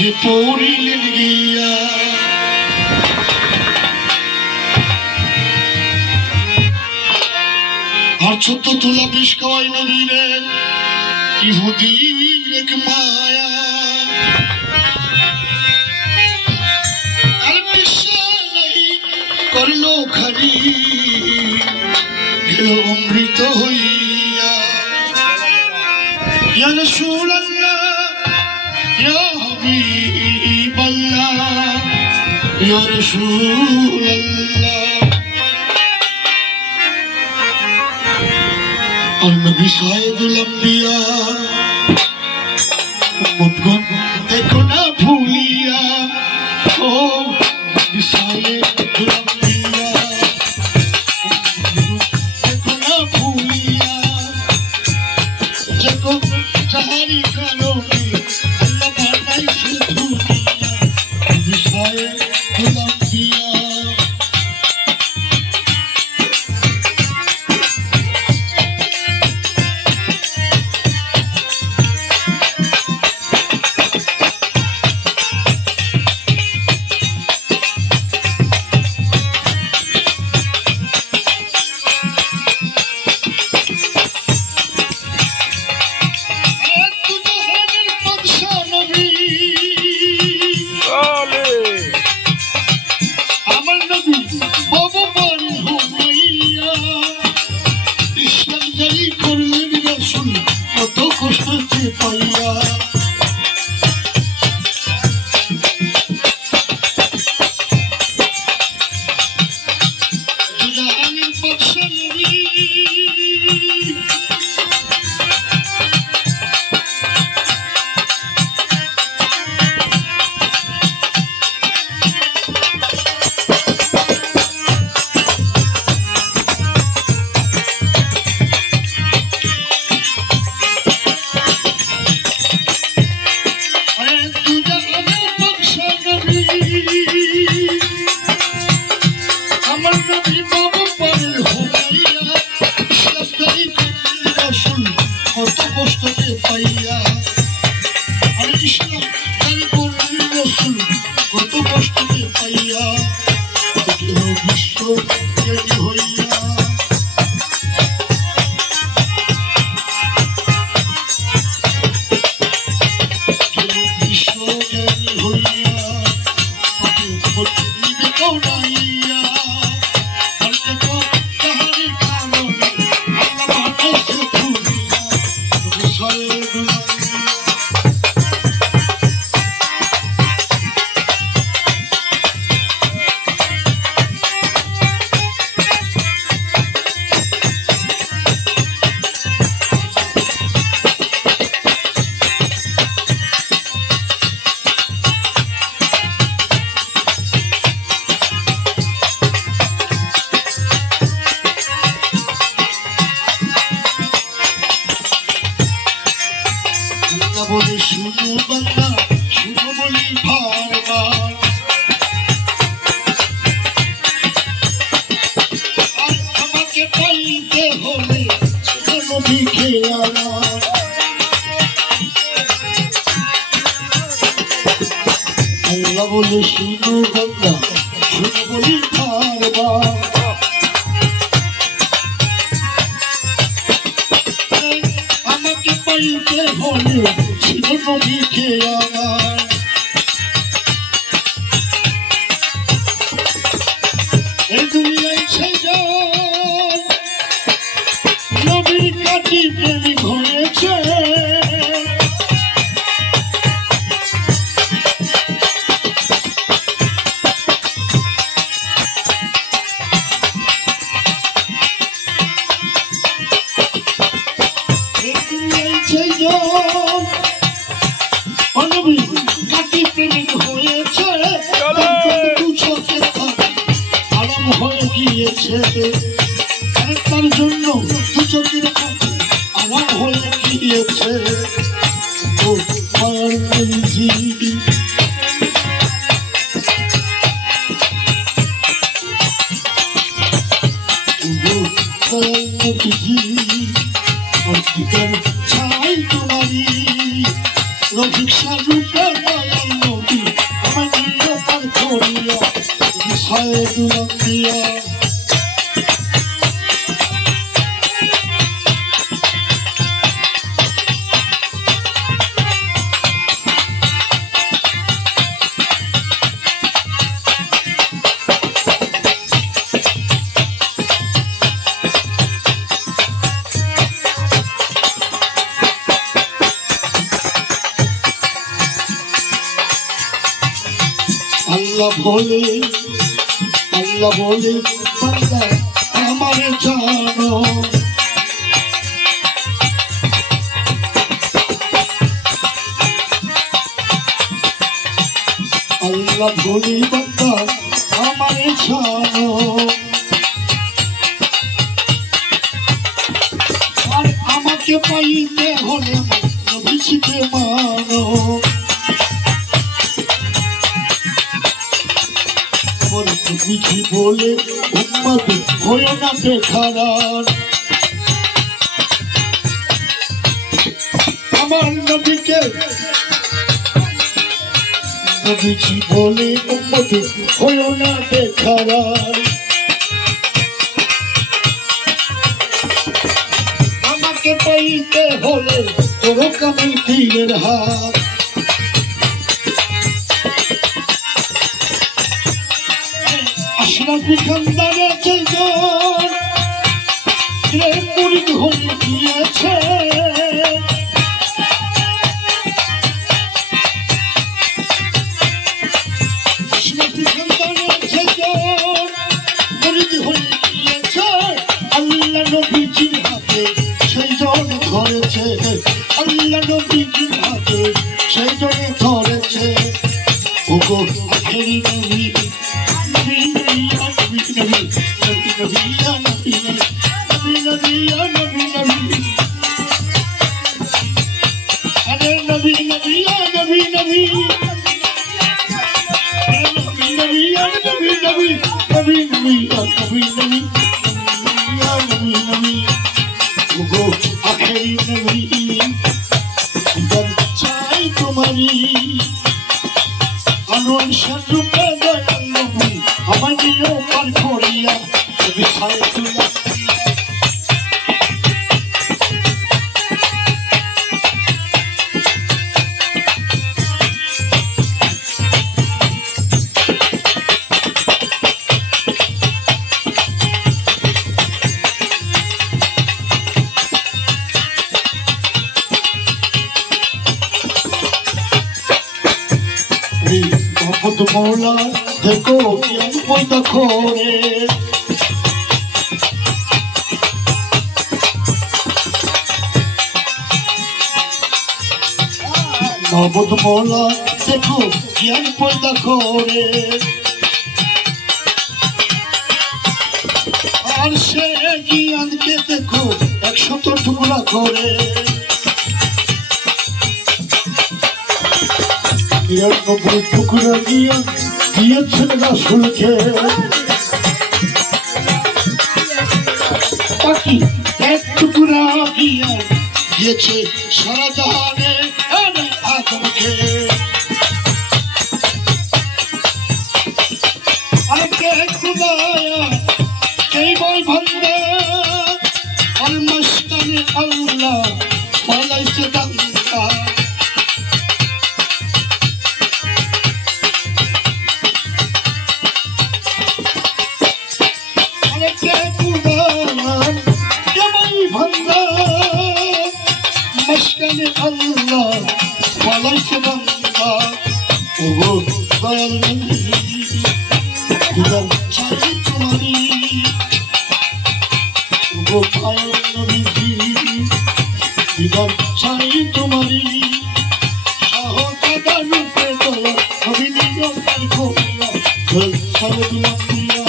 যে পড়িলেন গিয়া আর 14 তোলা বিষ খাওয়াই নবীরে ইহুদির এক মায়া আর বিশ্বাস নাই করল খালি গেল অমৃত হইয়া ইয়া রাসূলুল্লাহ ইয়া হাবিবাল্লাহ ইয়া রাসূলুল্লাহ और नबी साहिबुल अंबिया उम्मतगण देखो ना भूलिया ओ नबी साहिबुल अंबिया देखो ना भूलिया जको जहारी कानो में अल्लाह बनाई से दुनिया नबी साहिबुल अंबिया Rafik Sarık'a dayanma বিছায়ে দুলাম দিয়া আল্লাহ বলে বান্দা আমারে জানো আল্লাহ বলে বান্দা আমারে জানো আর আমাকে পাইতে হলে নবীকে মানো বিধি বলে উম্মত হয়ে না বেকার আমার নবীকে নবীজি বলে উম্মত হয়ে না বেকার আমাকে পাইতে হলে তোর কামিল পীরের হাত আশরাফি খানদানের চাইজন মুরিদ হয়ে গিয়েছে আশরাফি খানদানের চাইজন মুরিদ হয়ে গিয়েছে আল্লাহ নবীজির হাতে সেইজন ধরেছে আল্লাহ নবীজির হাতে সেইজনে ধরেছে ওগো আখেরি নবী আখেরি নবী চাই তোমারি আনোয়ার শাহরুখে দয়াল নবী আমাদেরও পার করিয়া বিছায়ে তুলা মৌলা দেখো জ্ঞান পয়দা করে মাহবুব মৌলা দেখো জ্ঞান পয়দা করে আর সে জ্ঞানকে দেখো 100 টুকরা করে 99 টুকরা জ্ঞান দিয়েছেন রাসূলকে বাকি 1 টুকরা জ্ঞান দিয়েছে সারা জাহানে আদমকে আর কে খুদায়া কে বল ভান্ডা আল মাস্তানে আল্লাহ পালাইছে দাঙ্গা Allah, walayse banda, ogo dayal didar chai tumari, ogo dayal nabi, didar chai tumari, shaho kada rupe dola, nabi niyo par kola, jal sab diya.